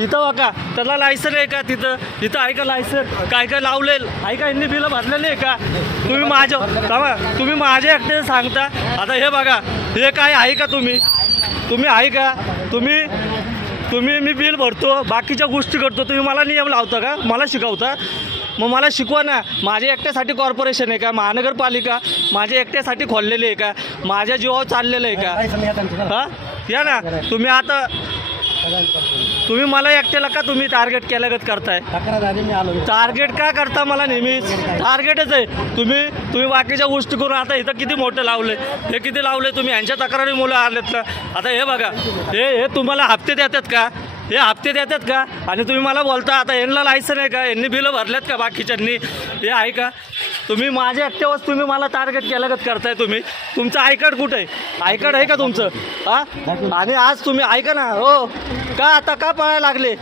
इथं बघा त्याला लायसन आहे का तिथं आहे का लायसन काय काय लावले आहे का यांनी बिलं भरलेले आहे का तुम्ही तुम्ही माझ्या एकटे सांगता आता हे बघा हे काय आहे का तुम्ही आहे का तुम्ही मी बिल भरतो बाकीच्या गोष्टी करतो तुम्ही मला नियम लावता का मला शिकवता मग मला शिकवा ना माझ्या एकट्यासाठी कॉर्पोरेशन आहे का महानगरपालिका माझ्या एकट्यासाठी खोललेली आहे का माझ्या जीवावर चाललेलं आहे का हां या ना तुम्ही मला एकट्याला का तुम्ही टार्गेट केल्यागत करताय टार्गेट का करता मला नेहमीच टार्गेटच आहे तुम्ही बाकीच्या गोष्टी करून आता इथं किती मोठं लावले हे किती लावले तुम्ही यांच्या तक्रारी मुलं आलेत ना आता हे बघा हे तुम्हाला हप्ते देतात का हे हप्ते देतात का आणि तुम्ही मला बोलता आता यांना लायसन आहे का यांनी बिलं भरलेत का बाकीच्यांनी हे आहे का तुम्ही माझ्या एकट्यावरच तुम्ही मला टार्गेट केल्यागत करताय तुमचं आय कार्ड कुठं आहे आय कार्ड आहे का तुमचं हां आणि आज तुम्ही ऐका ना हो का आता का पळायला लागले